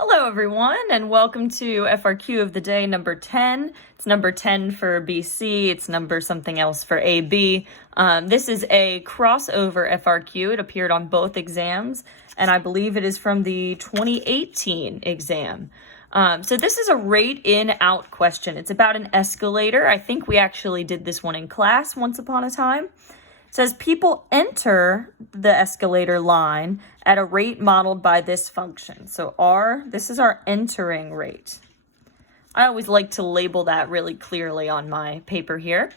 Hello everyone, and welcome to FRQ of the day number 10. It's number 10 for BC, it's number something else for AB. This is a crossover FRQ. It appeared on both exams, and I believe it is from the 2018 exam. So this is a rate in out question. It's about an escalator. I think we actually did this one in class once upon a time. It says people enter the escalator line at a rate modeled by this function. So this is our entering rate. I always like to label that really clearly on my paper here.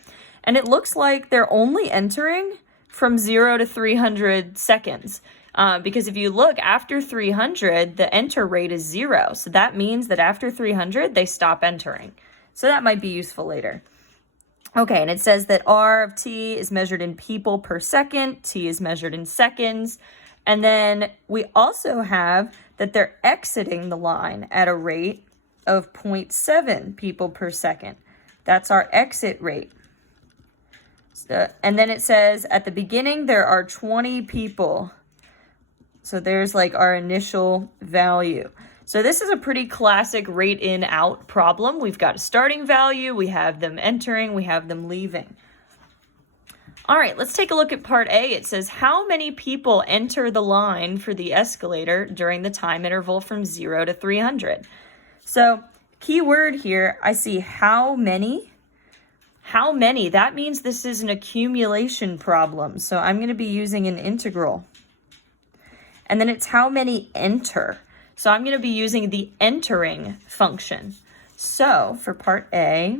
And it looks like they're only entering from 0 to 300 seconds. Because if you look after 300, the enter rate is 0. So that means that after 300, they stop entering. So that might be useful later. Okay, and it says that R of t is measured in people per second, t is measured in seconds, and then we also have that they're exiting the line at a rate of 0.7 people per second. That's our exit rate. And then it says at the beginning there are 20 people. So there's like our initial value. So this is a pretty classic rate in out problem. We've got a starting value, we have them entering, we have them leaving. All right, let's take a look at part A. It says how many people enter the line for the escalator during the time interval from 0 to 300. So key word here, I see how many. How many, that means this is an accumulation problem. So I'm going to be using an integral. And then it's how many enter. So I'm going to be using the entering function. So for part A,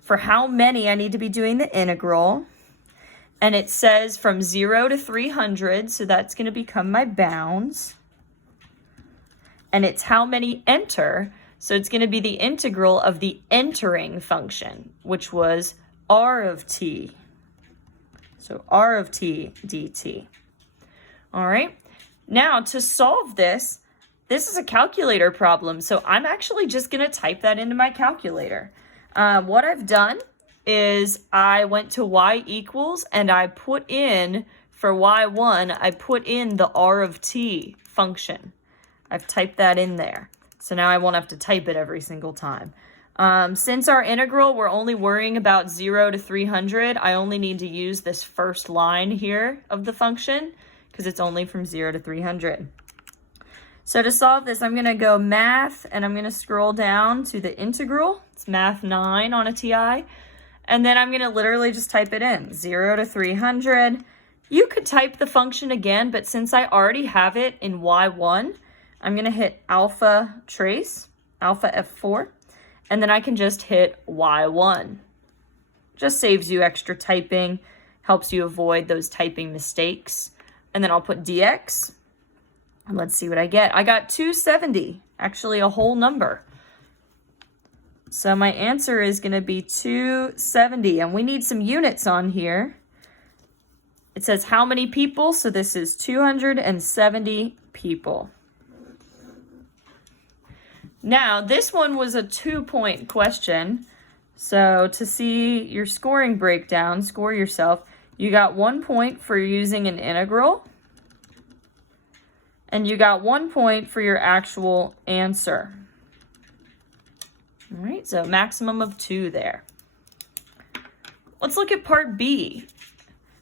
for how many, I need to be doing the integral. And it says from 0 to 300, so that's going to become my bounds. And it's how many enter, so it's going to be the integral of the entering function, which was R of t. So R of t dt. All right. Now, to solve this is a calculator problem, so I'm actually just going to type that into my calculator. What I've done is I went to y equals, and I put in, for y1, I put in the r of t function. I've typed that in there, so now I won't have to type it every single time. Since our integral, we're only worrying about 0 to 300, I only need to use this first line here of the function, because it's only from 0 to 300. So to solve this, I'm going to go math, and I'm going to scroll down to the integral. It's math 9 on a TI. And then I'm going to literally just type it in, 0 to 300. You could type the function again, but since I already have it in y1, I'm going to hit alpha trace, alpha F4, and then I can just hit y1. Just saves you extra typing, helps you avoid those typing mistakes. And then I'll put dx, and let's see what I get. I got 270, actually a whole number. So my answer is going to be 270, and we need some units on here. It says how many people, so this is 270 people. Now, this one was a 2-point question, so to see your scoring breakdown, score yourself, you got 1 point for using an integral, and you got 1 point for your actual answer. All right, so maximum of 2 there. Let's look at part B.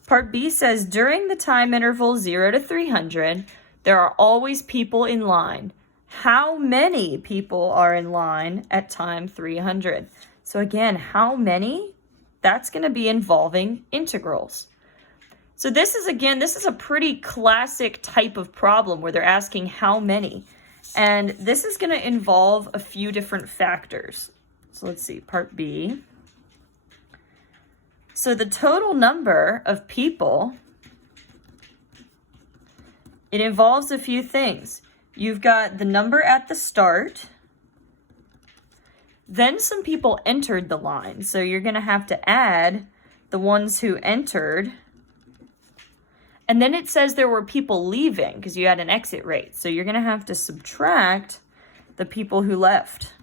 Part B says, during the time interval 0 to 300, there are always people in line. How many people are in line at time 300? So again, how many? That's going to be involving integrals. So this is a pretty classic type of problem where they're asking how many. And this is going to involve a few different factors. So let's see, part B. So the total number of people, it involves a few things. You've got the number at the start. Then some people entered the line. So you're going to have to add the ones who entered. And then it says there were people leaving because you had an exit rate. So you're going to have to subtract the people who left.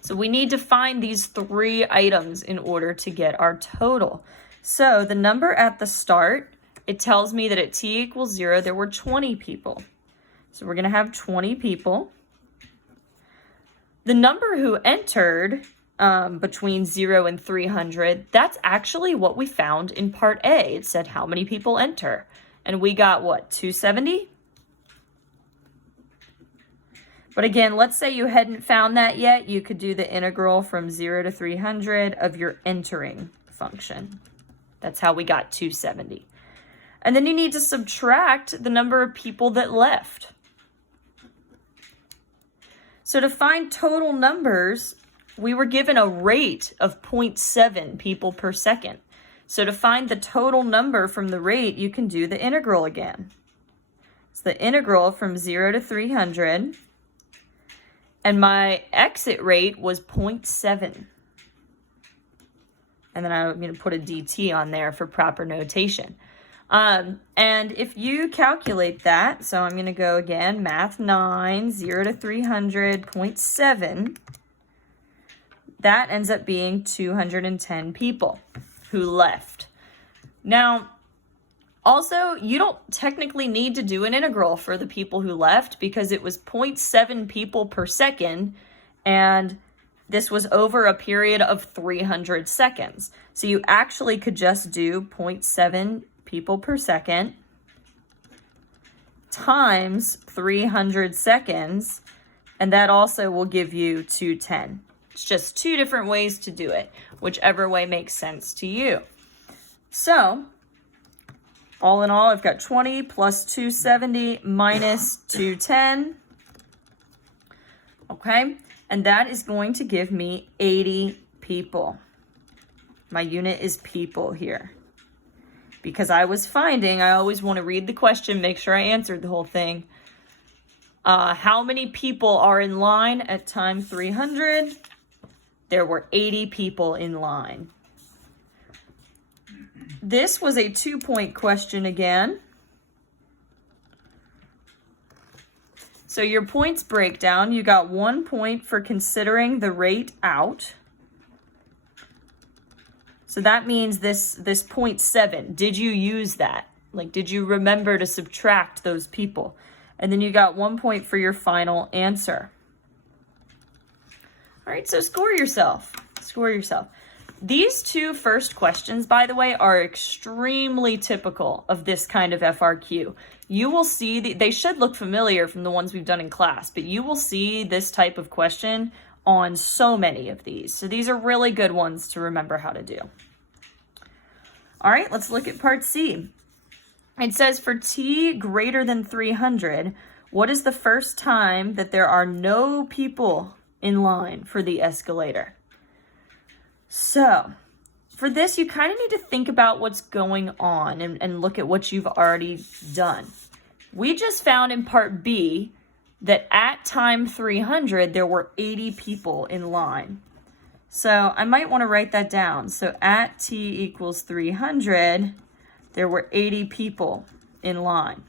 So we need to find these 3 items in order to get our total. So the number at the start, it tells me that at t equals 0, there were 20 people. So we're going to have 20 people. The number who entered between 0 and 300, that's actually what we found in part A. It said how many people enter. And we got what, 270? But again, let's say you hadn't found that yet. You could do the integral from 0 to 300 of your entering function. That's how we got 270. And then you need to subtract the number of people that left. So to find total numbers, we were given a rate of 0.7 people per second. So to find the total number from the rate, you can do the integral again. It's the integral from 0 to 300. And my exit rate was 0.7. And then I'm going to put a dt on there for proper notation. And if you calculate that, so I'm going to go again, math 9, 0 to 300, 0.7. That ends up being 210 people who left. Now, also, you don't technically need to do an integral for the people who left because it was 0.7 people per second, and this was over a period of 300 seconds. So you actually could just do 0.7 people per second times 300 seconds, and that also will give you 210. It's just two different ways to do it, whichever way makes sense to you. So, all in all, I've got 20 plus 270 minus 210. Okay, and that is going to give me 80 people. My unit is people here. Because I was finding, I always want to read the question, make sure I answered the whole thing. How many people are in line at time 300? There were 80 people in line. This was a 2-point question again. So your points breakdown, you got 1 point for considering the rate out. So that means this 0.7, did you use that? Like, did you remember to subtract those people? And then you got 1 point for your final answer. All right, so score yourself. Score yourself. These two first questions, by the way, are extremely typical of this kind of FRQ. You will see, they should look familiar from the ones we've done in class, but you will see this type of question on so many of these. So these are really good ones to remember how to do. All right, let's look at part C. It says for t greater than 300, what is the first time that there are no people in line for the escalator? So for this, you kind of need to think about what's going on and look at what you've already done. We just found in part B that at time 300, there were 80 people in line. So I might want to write that down. So at t equals 300, there were 80 people in line.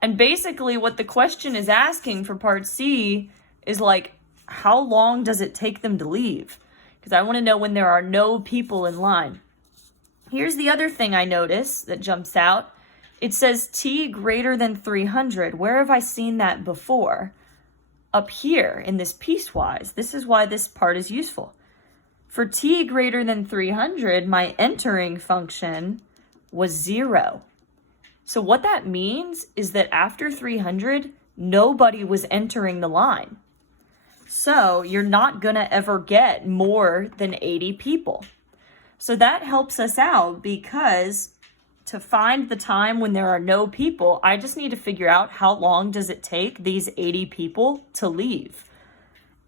And basically what the question is asking for part C is like, how long does it take them to leave? Because I want to know when there are no people in line. Here's the other thing I notice that jumps out. It says t greater than 300. Where have I seen that before? Up here in this piecewise. This is why this part is useful. For t greater than 300, my entering function was 0. So what that means is that after 300, nobody was entering the line. So you're not going to ever get more than 80 people. So that helps us out because to find the time when there are no people, I just need to figure out how long does it take these 80 people to leave.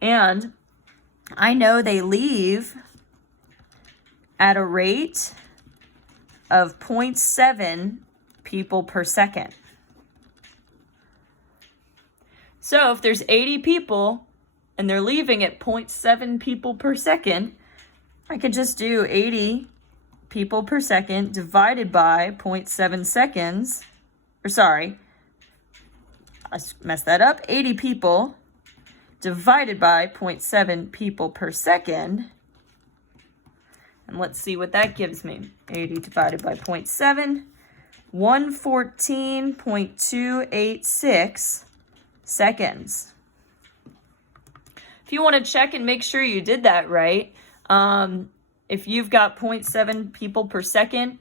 And I know they leave at a rate of 0.7 people per second. So if there's 80 people and they're leaving at 0.7 people per second, I could just do 80 people per second divided by 0.7 seconds, or sorry, I messed that up, 80 people divided by 0.7 people per second. And let's see what that gives me. 80 divided by 0.7, 114.286 seconds. If you want to check and make sure you did that right, if you've got 0.7 people per second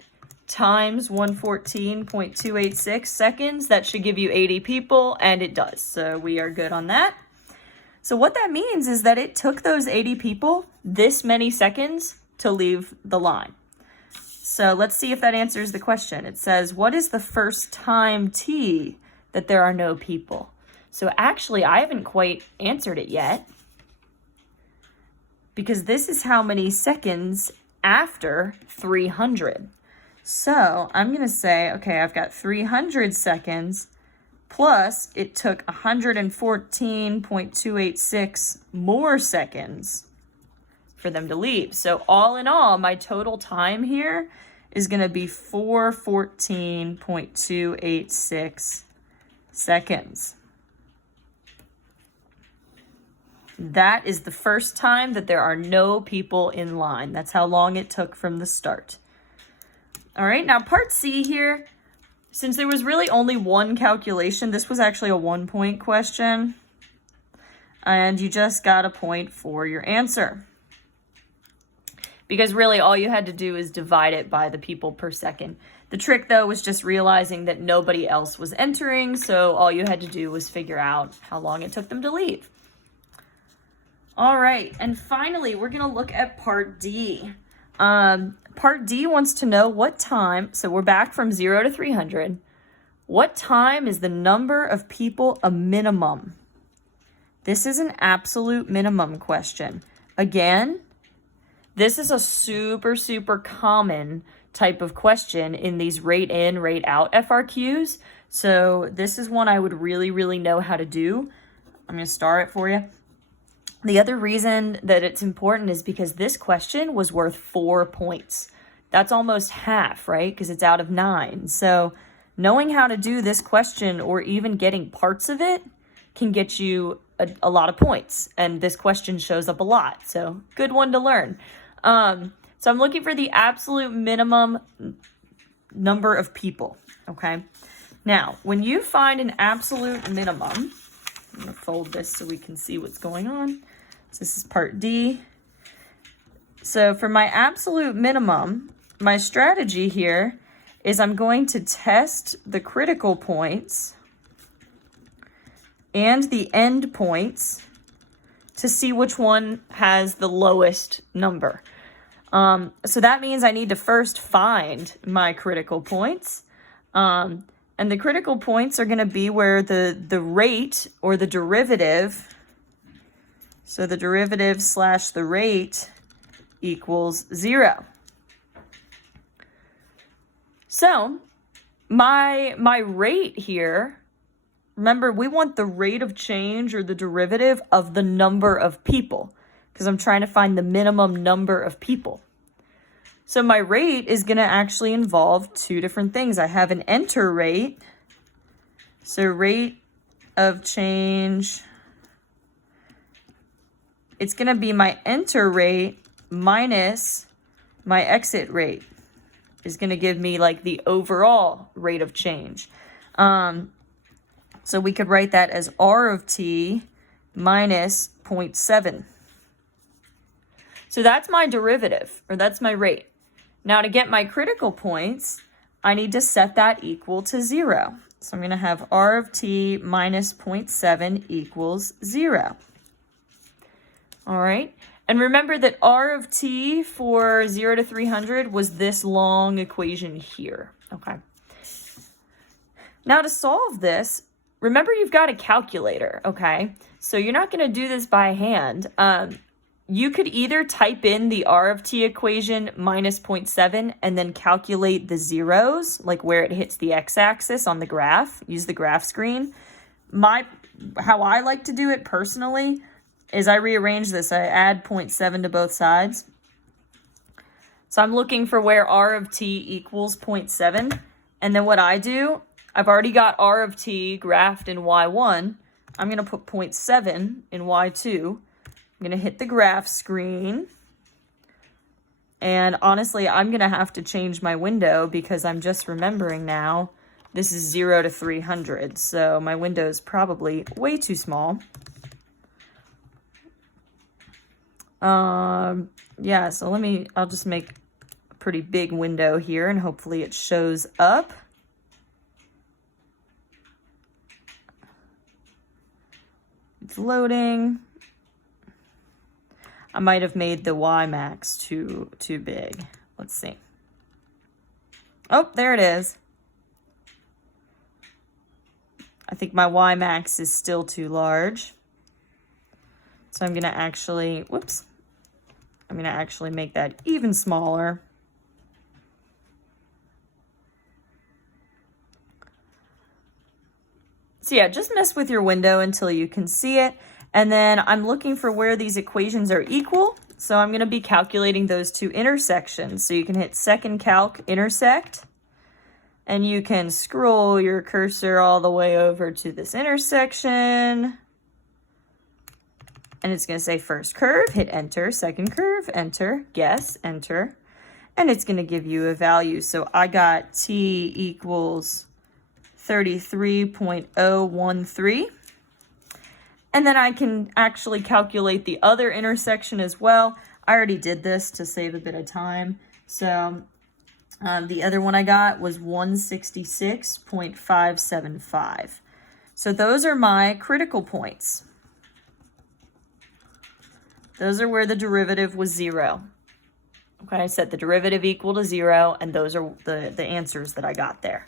times 114.286 seconds, that should give you 80 people, and it does. So we are good on that. So what that means is that it took those 80 people this many seconds to leave the line. So let's see if that answers the question. It says, what is the first time t that there are no people? So actually, I haven't quite answered it yet, because this is how many seconds after 300. So I'm going to say, okay, I've got 300 seconds plus it took 114.286 more seconds for them to leave. So all in all, my total time here is going to be 414.286 seconds. That is the first time that there are no people in line. That's how long it took from the start. All right, now part C here, since there was really only one calculation, this was actually a 1-point question, and you just got a point for your answer. Because really all you had to do is divide it by the people per second. The trick, though, was just realizing that nobody else was entering, so all you had to do was figure out how long it took them to leave. All right, and finally, we're going to look at part D. Part D wants to know what time, so we're back from 0 to 300. What time is the number of people a minimum? This is an absolute minimum question. Again, this is a super, super common type of question in these rate in, rate out FRQs. So this is one I would really, really know how to do. I'm going to star it for you. The other reason that it's important is because this question was worth 4 points. That's almost half, right? Because it's out of 9. So knowing how to do this question or even getting parts of it can get you a lot of points. And this question shows up a lot. So good one to learn. So I'm looking for the absolute minimum number of people, okay? Now, when you find an absolute minimum, I'm going to fold this so we can see what's going on. So this is part D. So for my absolute minimum, my strategy here is I'm going to test the critical points and the end points to see which one has the lowest number. So that means I need to first find my critical points. And the critical points are going to be where the rate or the derivative, so the derivative slash the rate equals 0. So my rate here, remember, we want the rate of change or the derivative of the number of people, because I'm trying to find the minimum number of people. So my rate is going to actually involve two different things. I have an enter rate. So rate of change, it's going to be my enter rate minus my exit rate is going to give me like the overall rate of change. So we could write that as R of t minus 0.7. So that's my derivative, or that's my rate. Now to get my critical points, I need to set that equal to 0. So I'm going to have R of t minus 0.7 equals 0. All right. And remember that R of t for 0 to 300 was this long equation here. Okay. Now to solve this, remember you've got a calculator, okay? So you're not going to do this by hand. You could either type in the R of t equation minus 0.7 and then calculate the zeros, like where it hits the x-axis on the graph, use the graph screen. How I like to do it personally is I rearrange this. I add 0.7 to both sides. So I'm looking for where R of t equals 0.7. And then what I do, I've already got R of t graphed in y1. I'm going to put 0.7 in y2. I'm going to hit the graph screen. And honestly, I'm going to have to change my window because I'm just remembering now this is 0 to 300. So my window is probably way too small. Yeah, so I'll just make a pretty big window here and hopefully it shows up. It's loading. I might have made the Y max too big. Let's see. Oh, there it is. I think my Y max is still too large. So I'm going to actually, I'm going to actually make that even smaller. So yeah, just mess with your window until you can see it. And then I'm looking for where these equations are equal. So I'm going to be calculating those two intersections. So you can hit second calc intersect. And you can scroll your cursor all the way over to this intersection. And it's going to say first curve, hit enter, second curve, enter, guess, enter. And it's going to give you a value. So I got t equals 33.013. And then I can actually calculate the other intersection as well. I already did this to save a bit of time. So the other one I got was 166.575. So those are my critical points. Those are where the derivative was 0. Okay, I set the derivative equal to 0, and those are the answers that I got there.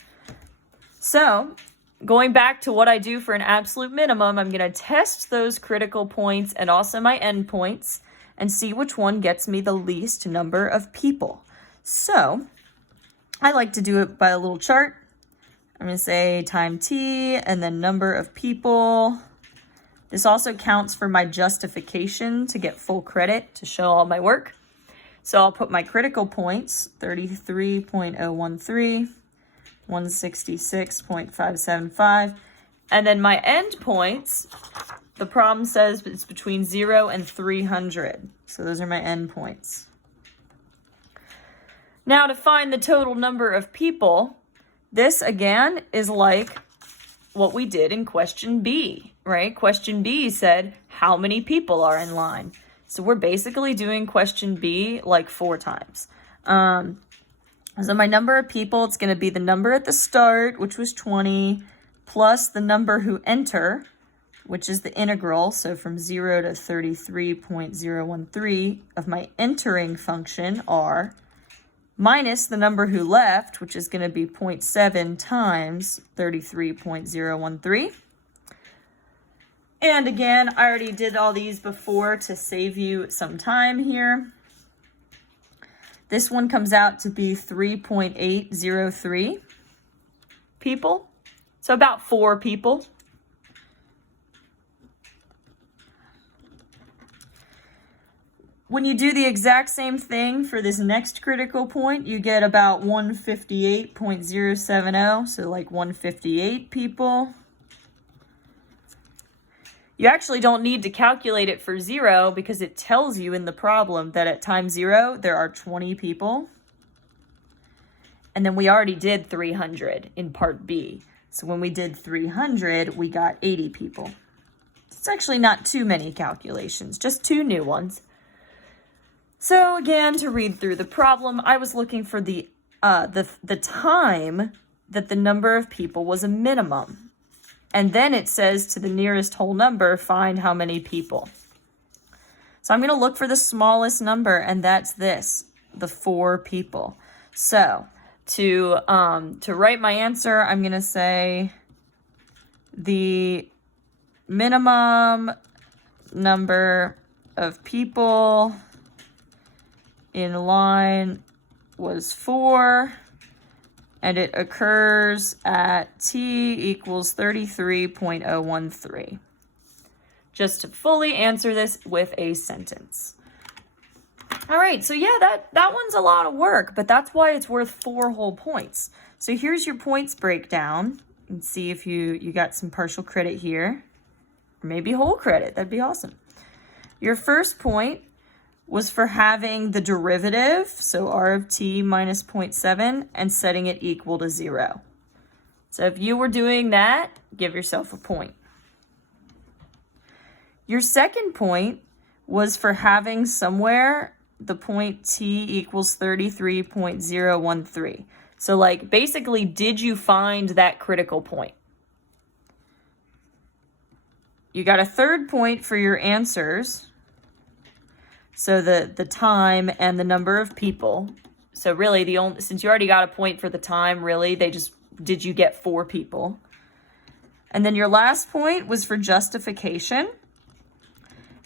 So going back to what I do for an absolute minimum, I'm going to test those critical points and also my endpoints and see which one gets me the least number of people. So I like to do it by a little chart. I'm going to say time t and then number of people. This also counts for my justification to get full credit to show all my work. So I'll put my critical points, 33.013, 166.575, and then my endpoints, the problem says it's between 0 and 300. So those are my endpoints. Now to find the total number of people, this again is like what we did in question B, right? Question B said, how many people are in line? So we're basically doing question B like 4 times. So my number of people, it's going to be the number at the start, which was 20, plus the number who enter, which is the integral. So from 0 to 33.013 of my entering function, R, minus the number who left, which is going to be 0.7 times 33.013. And again, I already did all these before to save you some time here. This one comes out to be 3.803 people. So about 4 people. When you do the exact same thing for this next critical point, you get about 158.070, so like 158 people. You actually don't need to calculate it for 0 because it tells you in the problem that at time 0, there are 20 people. And then we already did 300 in part B. So when we did 300, we got 80 people. It's actually not too many calculations, just 2 new ones. So again, to read through the problem, I was looking for the time that the number of people was a minimum. And then it says to the nearest whole number, find how many people. So I'm going to look for the smallest number, and that's this, the 4 people. So to write my answer, I'm going to say the minimum number of people in line was 4. And it occurs at t equals 33.013. Just to fully answer this with a sentence. All right, so yeah, that one's a lot of work, but that's why it's worth 4 whole points. So here's your points breakdown. And see if you got some partial credit here. Or maybe whole credit, that'd be awesome. Your first point was for having the derivative, so r of t minus 0.7, and setting it equal to 0. So if you were doing that, give yourself a point. Your second point was for having somewhere the point t equals 33.013. So like basically, did you find that critical point? You got a third point for your answers. So the time and the number of people. So really since you already got a point for the time, really did you get 4 people? And then your last point was for justification.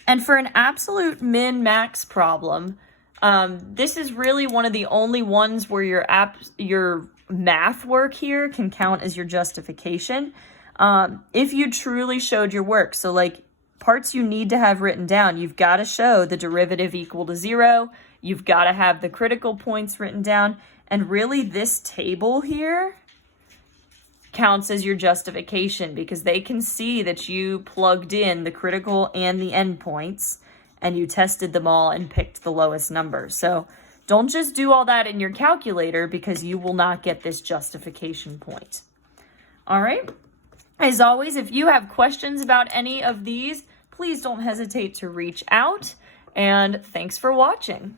And for an absolute min-max problem, this is really one of the only ones where your math work here can count as your justification. If you truly showed your work. So like parts you need to have written down, you've got to show the derivative equal to 0. You've got to have the critical points written down. And really this table here counts as your justification because they can see that you plugged in the critical and the endpoints and you tested them all and picked the lowest number. So don't just do all that in your calculator because you will not get this justification point. All right. As always, if you have questions about any of these, please don't hesitate to reach out. And thanks for watching.